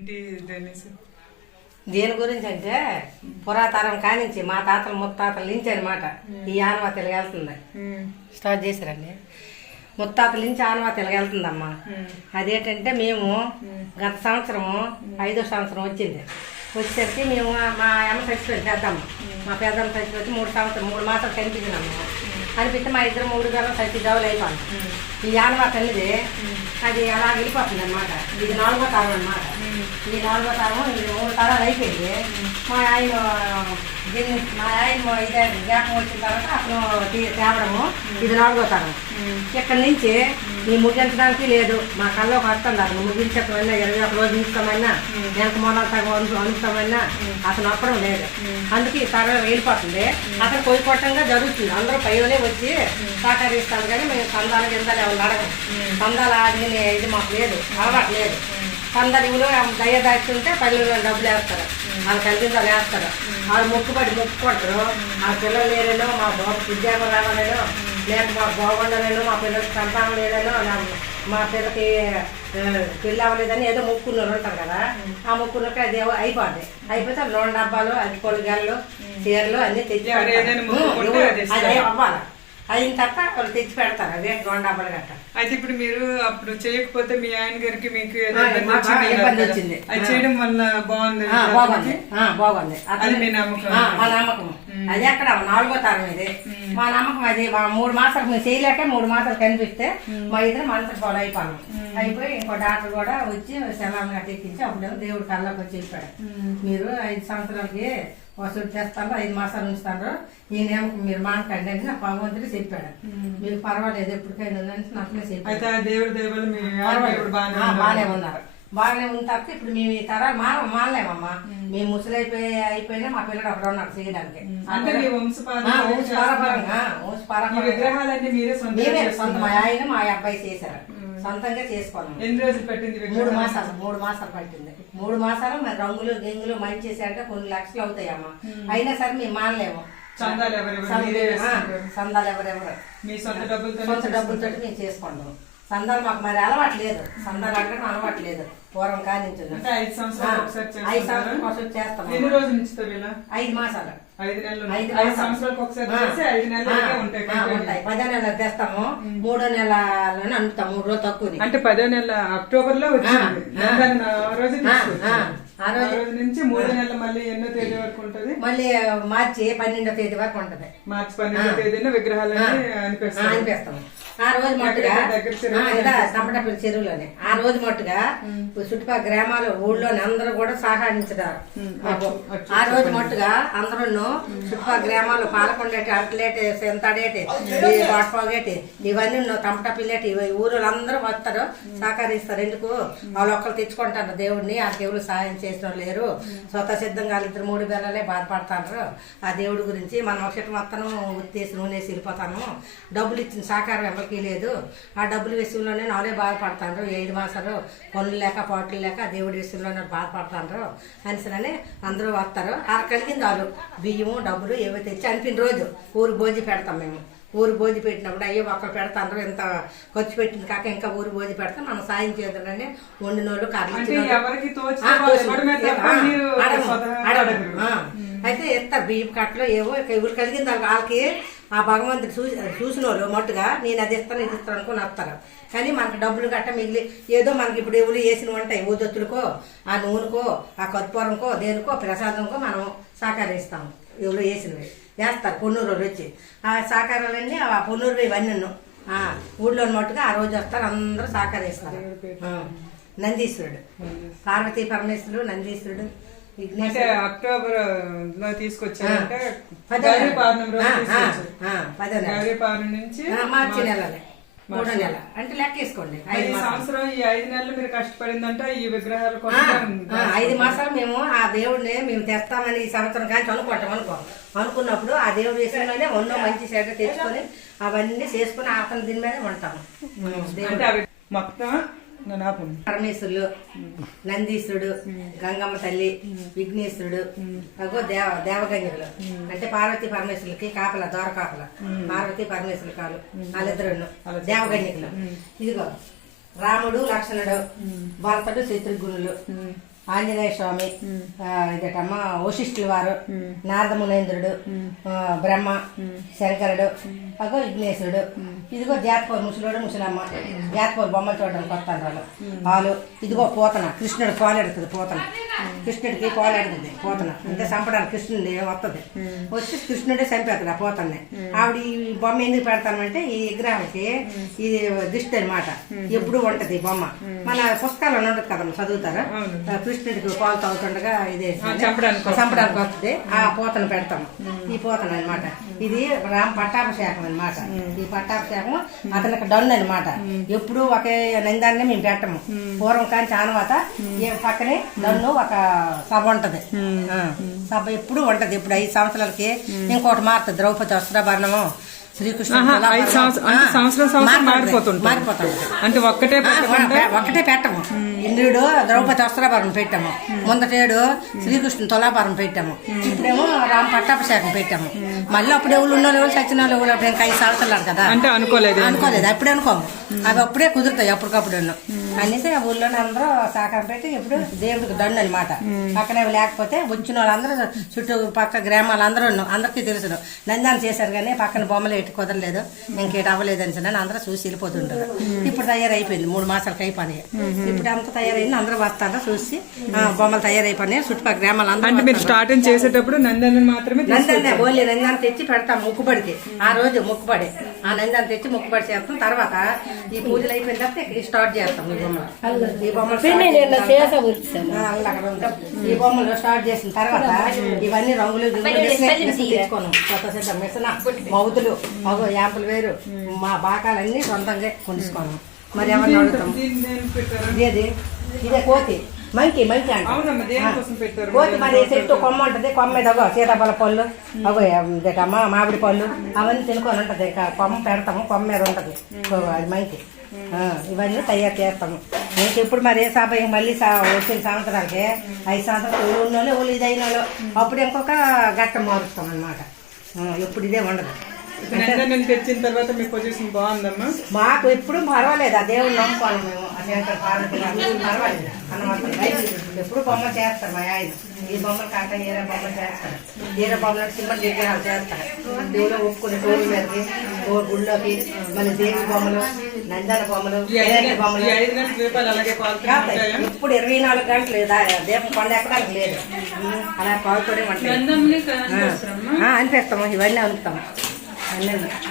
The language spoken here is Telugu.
ఏంటి దేని గురించి అంటే పురాతరం కానించి మా తాతలు ముత్తాతల నుంచి అనమాట ఈ ఆనవా వెళ్తుంది. స్టార్ట్ చేశారండి. ముత్తాతల నుంచి ఆనవా వెళ్తుందమ్మా. అదేంటంటే మేము గత సంవత్సరము ఐదో సంవత్సరం వచ్చింది. వచ్చేసరికి మేము మా అమ్మ చచ్చిపోయింది పెద్దమ్మ మా పెద్దమ్మ చచ్చిపోతే మూడు సంవత్సరం మూడు మాసాలు కనిపించినాము. కనిపిస్తే మా ఇద్దరు మూడు గంటలు చచ్చి డౌలు అయిపోయింది ఈ ఆనవా తల్లిది అది అలా వెళ్ళిపోతుంది అనమాట ఇది నాలుగో తరం అనమాట ఈ నాలుగో తరం ఇది మూడు తరాలు అయిపోయింది. మా ఆయన దీన్ని మా ఆయన ఇదే జ్ఞాపకం వచ్చిన తర్వాత అతను తేవడము ఇది నాలుగో తరం. ఇక్కడి నుంచి నీ ముగించడానికి లేదు. మా కల్లోకి వస్తున్నారు ముగించకమైనా ఇరవై ఒక రోజు ఉంచుతామన్నా నెలకు మొదలు సగం అను అతను అప్పడం లేదు. అందుకే ఈ తరం వెళ్ళిపోతుంది. అతను కొయ్యకొట్టంగా జరుగుతుంది. అందరూ పైనే వచ్చి సహకరిస్తాను కానీ మేము సందాల గిందాలు ఎవరు అడగం సందాలు ఆడిన ఇది మాకు లేదు. అలవాటు లేదు. సందడిలో దయ దాచుంటే పల్లెల్లో డబ్బులు వేస్తారు. వాళ్ళు వేస్తారు. వాళ్ళు మొక్కుబడి మొక్కుకుంటారు మా పిల్లలు లేరేనో మా బాబు ఉద్యోగం రావాలేనో లేక మా బాగుండాలేనో మా పిల్లలకి సంతానం లేదనో మా పిల్లకి పెళ్ళి అవ్వలేదని ఏదో మొక్కున్నారు ఉంటారు కదా. ఆ మొక్కున్నకి అది అయిపోద్ది. అయిపోతే లోన్ డబ్బాలు అది పొలిగాళ్ళు చీరలు అన్ని తెచ్చి అది. అవ్వాలి. అయిన తర్వాత వాళ్ళు తెచ్చి పెడతారు. అదే డబ్బాలు గట్ట. అయితే ఇప్పుడు మీరు అప్పుడు చేయకపోతే మీ ఆయన గారికి మీకు ఇబ్బంది వచ్చింది. అది. చేయడం వల్ల బాగుంది బాగుంది. బాగుంది. అది మీ నమ్మకం. మా నమ్మకం. అది ఎక్కడ? నాలుగో తరం ఇది. మా నమ్మకం అది. మా మూడు మాసాలు మేము చేయలేక మూడు మాసాలు కనిపిస్తే మా ఇద్దరు మనసు గొడవ అయిపోయాం అయిపోయి ఇంకో డాక్టర్ కూడా వచ్చి శలాన్ని గట్టి ఎక్కించి అప్పుడు దేవుడు కళ్ళకి వచ్చి చెప్పాడు. మీరు ఐదు సంవత్సరాలకి వసూలు చేస్తాను ఐదు మాసాలు ఉంచుతారు ఈ నియమకం మీరు మానకండి అని నాకు భగవంతుడు చెప్పాడు. మీకు పర్వాలేదు ఎప్పటికైనా ఉందని నాకు చెప్పాడు బాగానే ఉన్నారు. బాగానే ఉన్నారు ఉన్న తర్వాత ఇప్పుడు మేము ఈ తరాలు మా మానలేమమ్మా మేము. ముసలి అయిపోయి అయిపోయినా మా పిల్లడు అక్కడ ఉన్నాడు చేయడానికి. అంటే వంశపారపరంగా. విగ్రహాలన్నీ మీరే సొంత? మా ఆయన మా అబ్బాయి చేశారు. సొంతంగా చేసుకున్నాం ఎన్ని రోజులు పట్టింది మూడు మాసాలు మూడు మాసాలు పట్టింది. మూడు మాసాలు మరి రంగులు గింగులు మంచి చేశారంటే కొన్ని లక్షలు అవుతాయమ్మా. అయినా సరే మేము మానలేము. చందాలు ఎవరెవరు సందాలు ఎవరెవరు? మీ సొంత డబ్బులతో సొంత డబ్బులతో మేము చేసుకుంటాం సందాలు మాకు మరి అలవాటు లేదు సందాలు అడగడం అలవాటు లేదు పూర్వం కానించి ఐదు సంవత్సరాలు ఒకసారి చేస్తాం ఎన్ని రోజులు ఇలా? ఐదు మాసాలు. ఐదు నెలలు. ఐదు. సంవత్సరాలకు ఒకసారి ఐదు నెలలు ఉంటాయి పదో నెల తెస్తాము. మూడో నెలలోనే అనుతాం మూడు రోజులు తక్కువ అంటే పదో నెల అక్టోబర్లో వచ్చింది. రోజు ఆ, రోజు- నుంచి మూడో నెల మళ్ళీ ఎన్నో తేదీ వరకు ఉంటది? మళ్ళీ మార్చి పన్నెండో తేదీ వరకు ఉంటది. మార్చి పన్నెండో తేదీన అనిపిస్తాయి. అనిపిస్తాం ఆ రోజు మట్టుగా తమ్మటపల్లి చెరువులోనే. ఆ రోజు మట్టుగా చుట్టుపక్కల గ్రామాలు ఊళ్ళోని అందరూ కూడా సహకరించారు. ఆ రోజు మట్టుగా అందరూ చుట్టుపక్కల గ్రామాలు పాలకొండేటి అట్లేటి సెంతాడేటి గొడపగేటి ఇవన్నీ తమ్మటపిల్లేటి ఇవి ఊరు అందరూ వస్తారు సహకరిస్తారు. ఎందుకు? వాళ్ళు ఒక్కరు తెచ్చుకుంటారు దేవుడిని ఆ దేవుడు సహాయం చేసిన లేరు. స్వత సిద్ధంగా ఇద్దరు మూడు బెల్లలే బాధపడతారు ఆ దేవుడి గురించి మనం ఒకటి మొత్తం ఉత్తేసి నూనె వేసి వెళ్ళిపోతాము. డబ్బులు ఇచ్చిన సహకారం ఎవరికి లేదు. ఆ డబ్బుల విషయంలోనే నాలే బాధపడతాను ఏడు మాసాలు పనులు లేక పాటలు లేక దేవుడి విషయంలోనే బాధపడతాను అనేసరి అందరూ వస్తారు. ఆ కలిగింది వాళ్ళు. బియ్యము డబ్బులు ఏవో తెచ్చి అనిపిన రోజు ఊరు భోజి పెడతాం మేము. ఊరు భోజి పెట్టినప్పుడు అయ్యో ఒక్కరు పెడతారు ఇంత ఖర్చు పెట్టింది కాక ఇంకా ఊరు భోజి పెడతాం మనం సాయం చేద్దామని వండిన వాళ్ళు. అయితే ఎత్తారు బియ్యం కట్టలో ఏవో ఇక ఎవరు కలిగింది వాళ్ళకి వాళ్ళకి ఆ భగవంతుడు చూసి చూసిన వాళ్ళు మట్టుగా నేను అది ఇస్తాను ఇది ఇస్తాను అనుకుని వస్తారు. కానీ మనకి డబ్బులు గట్ట మిగిలి ఏదో మనకి ఇప్పుడు ఎవరు వేసిన ఉంటాయి ఊదొత్తులకో ఆ నూనెకో ఆ కర్పూరంకో దేనికో ప్రసాదంకో మనం సహకరిస్తాం ఎవరు వేసినవి వేస్తారు పొన్నూరు వచ్చి. ఆ సహకారాలన్నీ ఆ పొన్నూరు ఇవన్నీ ఊళ్ళో మట్టుగా ఆ రోజు వస్తారు అందరూ సహకరిస్తారు. నందీశ్వరుడు. పార్వతీ పరమేశ్వరుడు నందీశ్వరుడు అంటే అక్టోబర్లో తీసుకొచ్చారంటే గౌరీ. పౌర్ణమి రోజు. గౌరీ పౌర్ణమి నుంచి మార్చి నెలలే. మూడో నెల. అంటే లెక్కేసుకోండి మరి ఐదు సంవత్సరం ఈ ఐదు నెలలు మీరు కష్టపడిందంటే ఈ విగ్రహాల ఐదు మాసాలు మేము ఆ దేవుడిని మేము తెస్తామని ఈ సంవత్సరం కానీ అనుకుంటాం అనుకో. అనుకున్నప్పుడు ఆ దేవుడి విషయంలోనే ఉన్నో మంచి చెడ్డ తెచ్చుకొని అవన్నీ చేసుకుని అతని దీని మీదే ఉంటాము. మొత్తం. పరమేశ్వరులు నందీశ్వరుడు గంగమ్మ తల్లి విఘ్నేశ్వరుడు అగో దేవ దేవగంగులు. అంటే పార్వతీ పరమేశ్వరులకి కాపల దోర కాపల పార్వతీ పరమేశ్వరులు కాలు వాళ్ళిద్దరు. దేవగన్యకులు ఇదిగో రాముడు లక్ష్మణుడు భరతుడు శత్రుఘ్నులు. ఆంజనేయ స్వామి ఇదేటమ్మ వశిష్ఠుల వారు నారద మునేంద్రుడు ఆ, బ్రహ్మ శంకరుడు అగో విఘ్నేశ్వరుడు. ఇదిగో జాతపూర్ ముసలోడు ముసలమ్మ. జాతపూర్ బొమ్మలు చూడడానికి వస్తాను వాళ్ళు ఇదిగో పోతన. కృష్ణుడు కోలెడుతుంది పోతన. కృష్ణుడికి కోలెడుతుంది పోతన అంటే చంపడానికి కృష్ణుడి వస్తుంది వచ్చి కృష్ణుడే చంపేస్తాడు ఆ పోతన్ని ఆవిడ ఈ బొమ్మ ఎందుకు పెడతామంటే ఈ విగ్రహానికి ఇది దిష్టి అనమాట ఎప్పుడు ఉంటది ఈ బొమ్మ. మన పుస్తకాల్లో ఉండదు కదమ్మా చదువుతారా? కృష్ణుడికి పాలు తాగుతుండగా ఇదే చంపడానికి చంపడానికి వస్తుంది. ఆ పోతను పెడతాం ఈ పోతన అనమాట ఇది రామ్ పట్టాభిషేకం అనమాట ఈ పట్టాభిషేకం అతనికి డన్ అనమాట ఎప్పుడు ఒకే నిందాన్ని మేము పెట్టము. పూర్వం కానీ ఈ పక్కనే డన్ను ఒక సభ ఉంటది. సభ ఎప్పుడు ఉంటది. ఇప్పుడు ఐదు సంవత్సరాలకి ఇంకోటి మారుతుంది. ద్రౌపది వస్త్రాభరణము శ్రీకృష్ణ మారిపోతుంది అంటే ఒక్కటే పెట్టము. ఇంద్రుడు ద్రౌపది వస్త్రాభరణం పెట్టాము. ముందటేడు శ్రీకృష్ణ తులాభరణం పెట్టాము. ఇప్పుడేమో రామ పట్టాభిషేకం పెట్టాము. మళ్ళీ అప్పుడు ఎవరు ఉన్న వాళ్ళు చచ్చిన వాళ్ళు ఎవరు అప్పుడు ఇంకా ఐదు సంవత్సరాలు కదా. అంటే అనుకోలేదు అనుకోలేదు అప్పుడే అనుకోము. అవి అప్పుడే కుదురుతాయి అప్పటికప్పుడు అనేసి ఆ ఊళ్ళోనే అందరూ సహకారం పెట్టి ఇప్పుడు దేవుడికి దండు అనమాట పక్కనే లేకపోతే వచ్చిన వాళ్ళందరూ చుట్టూ పక్క గ్రామాలు అందరూ ఉన్నాం. అందరికీ తెలుసు నందాన్ని చేశారు కానీ పక్కన బొమ్మలు ఎటు కుదరలేదు. ఇంకేటి అవ్వలేదు అని అందరూ చూసి వెళ్ళిపోతుంటారు. ఇప్పుడు తయారైపోయింది మూడు మాసాలకు అయిపోయినాయి. ఇప్పుడు అంతా తయారైంది అందరూ వస్తారా చూసి ఆ, బొమ్మలు తయారైపోయినాయి. చుట్టుపక్కల గ్రామాలు అందరూ మీరు స్టార్టింగ్ చేసేటప్పుడు నందన్ మాత్రమే నందన్నే ఓన్లీ తెచ్చి పెడతాం ముక్కుబడికి. ఆ రోజు ముక్కుబడి. ఆ నందాన్ని తెచ్చి ముక్కుబడి చేస్తాం. తర్వాత ఈ పూజలు అయిపోయిన తర్వాత ఇక్కడ స్టార్ట్ చేస్తాం ఈ బొమ్మలు. ఈ బొమ్మలు. ఈ బొమ్మలు స్టార్ట్ చేసిన తర్వాత ఇవన్నీ రంగులు తెచ్చుకోను కొత్త సిద్ధం మిషన్ మౌతులు అగో యాంపులు వేరు మా బాకాలన్నీ సొంతంగా కొనుక్కోను మరి ఎవరిని అడుగుతాం? ఇదే కోతి. మంకి మంకి అంట అవునమ్మా దేనికోసం పెట్టారు కోతి మరి? చెట్టు కొమ్మ ఉంటది కొమ్మ మీద అగో సీతాఫల పళ్ళు అగో మామిడి పళ్ళు అవన్నీ తినుకొని ఉంటది. ఇక కొమ్మ పెడతాము కొమ్మ మీద ఉంటది. అది మంచి ఇవన్నీ తయారు చేస్తాము. మీకు ఇప్పుడు మరి ఏ సభ మళ్ళీ సా- వచ్చిన సంవత్సరాలకి ఐదు సంవత్సరాలు ఊళ్ళు వాళ్ళు ఊళ్ళు ఇది అయిన వాళ్ళు అప్పుడు ఇంకొక గట్ట మారుస్తాం అనమాట ఎప్పుడు ఇదే ఉండదు. ఇప్పుడు నందన్ తెచ్చిన తర్వాత మీ పొజిషన్ బాగుందమ్మా? మాకు ఎప్పుడు పర్వాలేదు. ఆ దేవుడు నమ్ముకోవాలి మేము. శంకర పార్వతి గారు. అన్నమాట ఎప్పుడు బొమ్మ చేస్తారు మా ఆయన. ఈ బొమ్మలు కాక ఏరే బొమ్మ చేస్తారు. ఏరే బొమ్మలు సింబల్ విగ్రహాలు చేస్తారు. దేవుడు ఒప్పుకుని టోల్ మీదకి ఓ గుళ్ళోకి మళ్ళీ దేవి బొమ్మలు నందన బొమ్మలు బొమ్మలు? ఇప్పుడు ఇరవై నాలుగు గంటలు లేదా దీపం కొండ ఎక్కడానికి లేదు అలా నందమ్ని కాంచేస్తారమ్మా? ఆ, అనిపిస్తాము. ఇవన్నీ అందుతాము అన్నీ